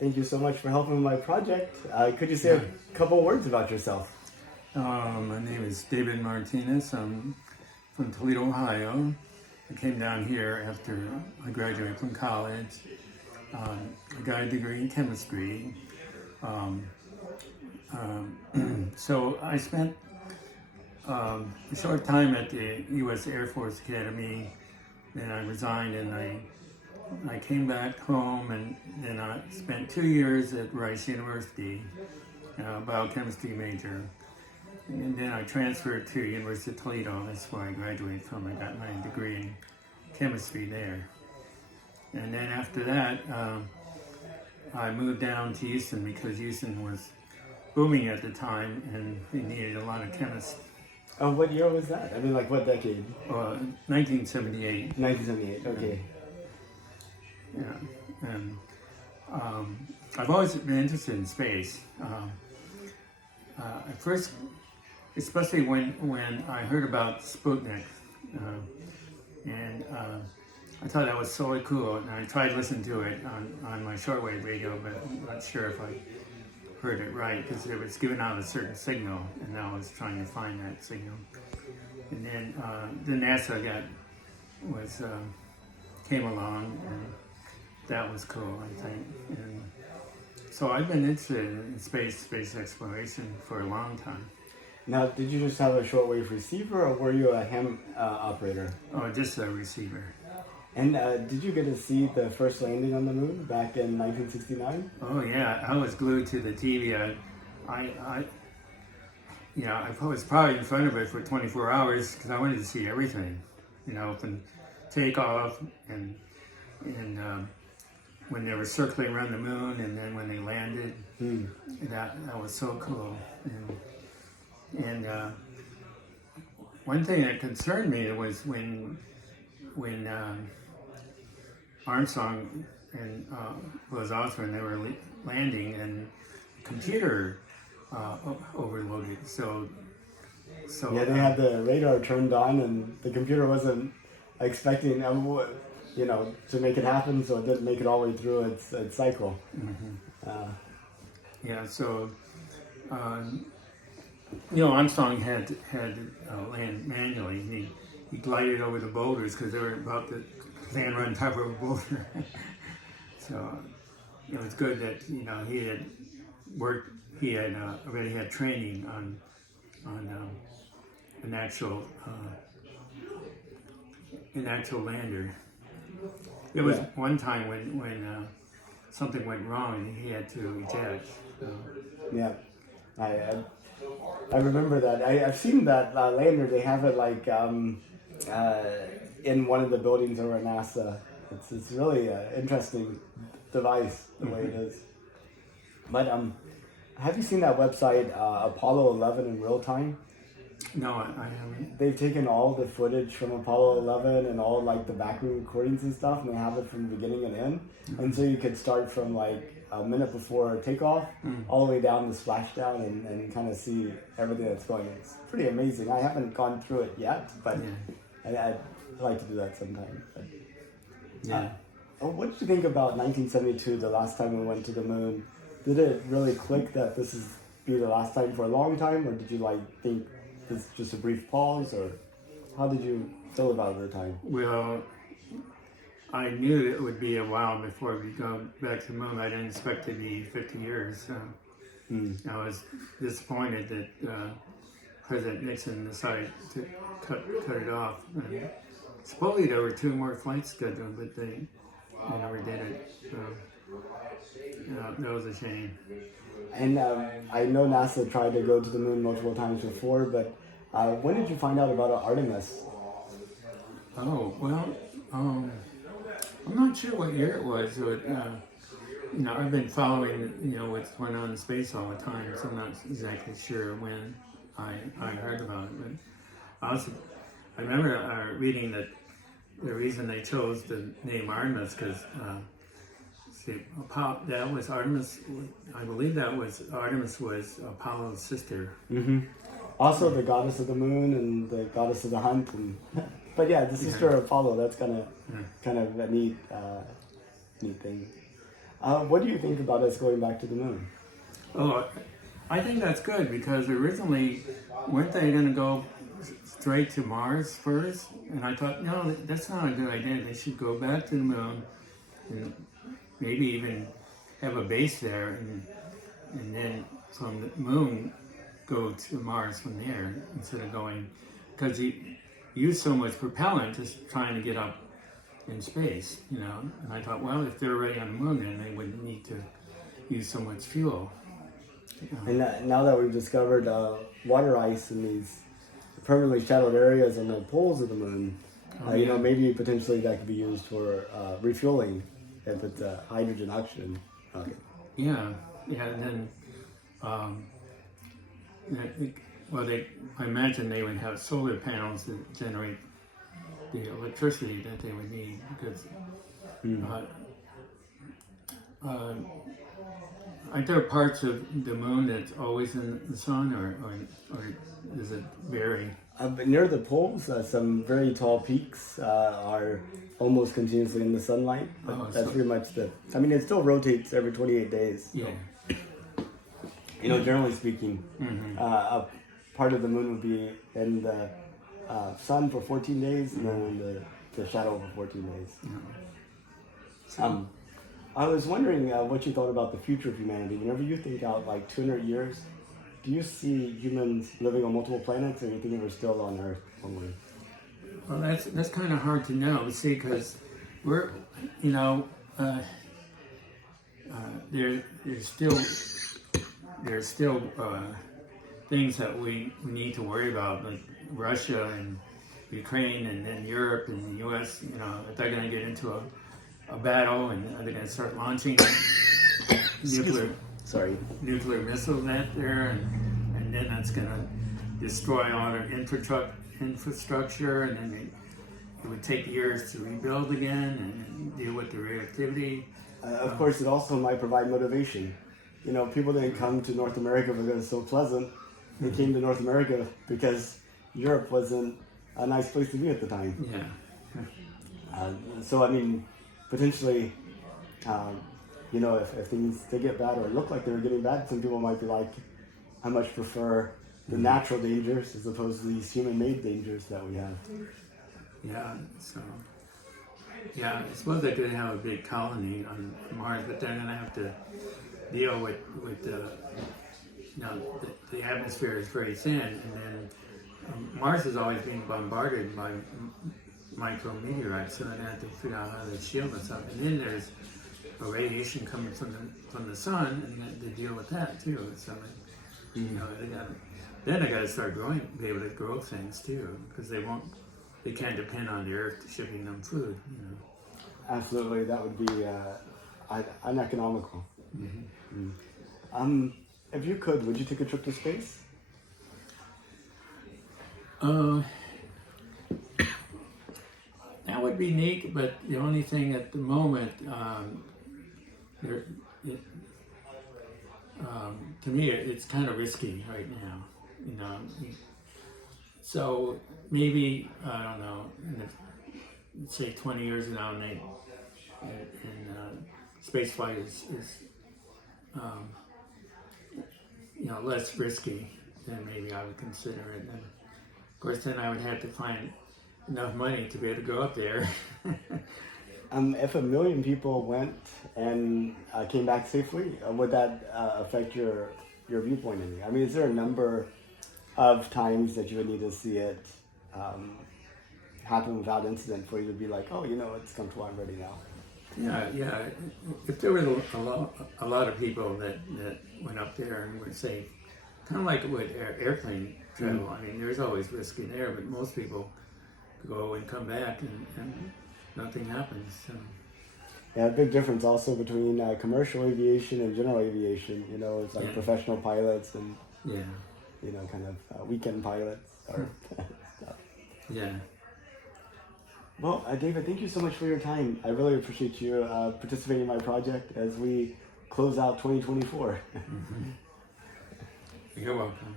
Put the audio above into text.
Thank you so much for helping with my project. Could you say a couple words about yourself? My name is David Martinez. I'm from Toledo, Ohio. I came down here after I graduated from college. I got a degree in chemistry. So I spent a short time at the U.S. Air Force Academy. Then I resigned and I came back home, and then I spent 2 years at Rice University, biochemistry major. And then I transferred to University of Toledo. That's where I graduated from. I got my degree in chemistry there. And then after that, I moved down to Houston because Houston was booming at the time and they needed a lot of chemists. What year was that? I mean, like what decade? 1978. 1978, okay. Yeah, and I've always been interested in space. At first, especially when I heard about Sputnik, and I thought that was so cool, and I tried listening to it on my shortwave radio, but I'm not sure if I heard it right because it was giving out a certain signal, and I was trying to find that signal. And then the NASA came along, and that was cool, I think. And so I've been interested in space exploration for a long time. Now, did you just have a shortwave receiver, or were you a ham operator? Oh, just a receiver. And did you get to see the first landing on the moon back in 1969? Oh yeah, I was glued to the TV. I was probably in front of it for 24 hours because I wanted to see everything, from takeoff and when they were circling around the moon, and then when they landed. That was so cool. And one thing that concerned me was when Armstrong and Buzz Aldrin, they were landing, and the computer overloaded. So yeah, they had the radar turned on, and the computer wasn't expecting, to make it happen, so it didn't make it all the way through its cycle. Yeah, so Armstrong had land manually. He glided over the boulders because they were about to land right on top of a boulder. So it was good that he had worked. He had already had training on an actual lander. There was one time when something went wrong and he had to eject. So. Yeah, I remember that. I've seen that lander. They have it like in one of the buildings over at NASA. It's really an interesting device the way it is. But have you seen that website Apollo 11 in real time? No, I haven't. They've taken all the footage from Apollo 11 and all like the backroom recordings and stuff, and they have it from the beginning and end. And so you could start from like a minute before takeoff all the way down to splashdown and kind of see everything that's going on. It's pretty amazing. I haven't gone through it yet, but I'd like to do that sometime. But, what did you think about 1972, the last time we went to the moon? Did it really click that this is be the last time for a long time, or did you think it's just a brief pause, or how did you feel about it at the time? Well, I knew it would be a while before we go back to the moon. I didn't expect it to be 50 years. So I was disappointed that President Nixon decided to cut it off. And supposedly there were 2 more flights scheduled, but they never did it. So that was a shame. And I know NASA tried to go to the moon multiple times before, but when did you find out about Artemis? Oh, well, I'm not sure what year it was, but, I've been following, what's going on in space all the time, so I'm not exactly sure when I heard about it. But I remember reading that the reason they chose the name Artemis, because that was Artemis. I believe Artemis was Apollo's sister. Also, the goddess of the moon and the goddess of the hunt, but the sister of Apollo. That's kind of a neat thing. What do you think about us going back to the moon? Oh, I think that's good because originally, weren't they going to go straight to Mars first? And I thought, no, that's not a good idea. They should go back to the moon and maybe even have a base there, and then from the moon go to Mars from there instead of going, because you use so much propellant just trying to get up in space, you know. And I thought, well, if they're already on the moon, then they wouldn't need to use so much fuel. And now that we've discovered water ice in these permanently shadowed areas on the poles of the moon, you know, maybe potentially that could be used for refueling if it's hydrogen oxygen. Yeah, and then, I imagine they would have solar panels that generate the electricity that they would need because aren't there parts of the moon that's always in the sun, or does it vary? But near the poles, some very tall peaks are almost continuously in the sunlight. But that's pretty much I mean, it still rotates every 28 days. Yeah. You know, generally speaking, a part of the moon would be in the sun for 14 days and then in the shadow for 14 days. So, I was wondering what you thought about the future of humanity. Whenever you think out like 200 years, do you see humans living on multiple planets, or do you think we're still on Earth only? well, that's kind of hard to know, see, because we're, you know, there's still things that we need to worry about, like Russia and Ukraine, and then Europe and the U.S. You know, if they're going to get into a battle, and are they going to start launching nuclear missiles out there, and then that's going to destroy all their infrastructure, and then it would take years to rebuild again and deal with the reactivity. Of course, it also might provide motivation. You know, people didn't come to North America because it's so pleasant. They came to North America because Europe wasn't a nice place to be at the time. Yeah. So, I mean, potentially, you know, if things did get bad or look like they were getting bad, some people might be like, I much prefer the natural dangers as opposed to these human-made dangers that we have. Yeah, so, yeah, I suppose they could have a big colony on Mars, but they're going to have to deal with you know, the atmosphere is very thin, and then Mars is always being bombarded by micrometeorites, so they're going to have to figure out how to shield themselves. And then there's a radiation coming from the sun, and they have to deal with that too. So, you know, they got to start be able to grow things too, because they can't depend on the Earth shipping them food. You know. Absolutely, that would be uneconomical. If you could, would you take a trip to space? That would be neat, but the only thing at the moment, to me, it's kind of risky right now. You know, so maybe I don't know. Say 20 years from now, and space flight is you know, less risky, then maybe I would consider it. And of course, then I would have to find enough money to be able to go up there. If 1 million people went and came back safely, would that affect your viewpoint in it? I mean, is there a number of times that you would need to see it happen without incident for you to be like, oh, you know, it's come to I'm ready now? Yeah. If there was a lot of people that went up there and would say, kind of like with airplane travel. I mean, there's always risk in air, but most people go and come back and nothing happens. So. Yeah, a big difference also between commercial aviation and general aviation. You know, it's like professional pilots and you know, kind of weekend pilots or stuff. Yeah. Well, David, thank you so much for your time. I really appreciate you participating in my project as we close out 2024. You're welcome.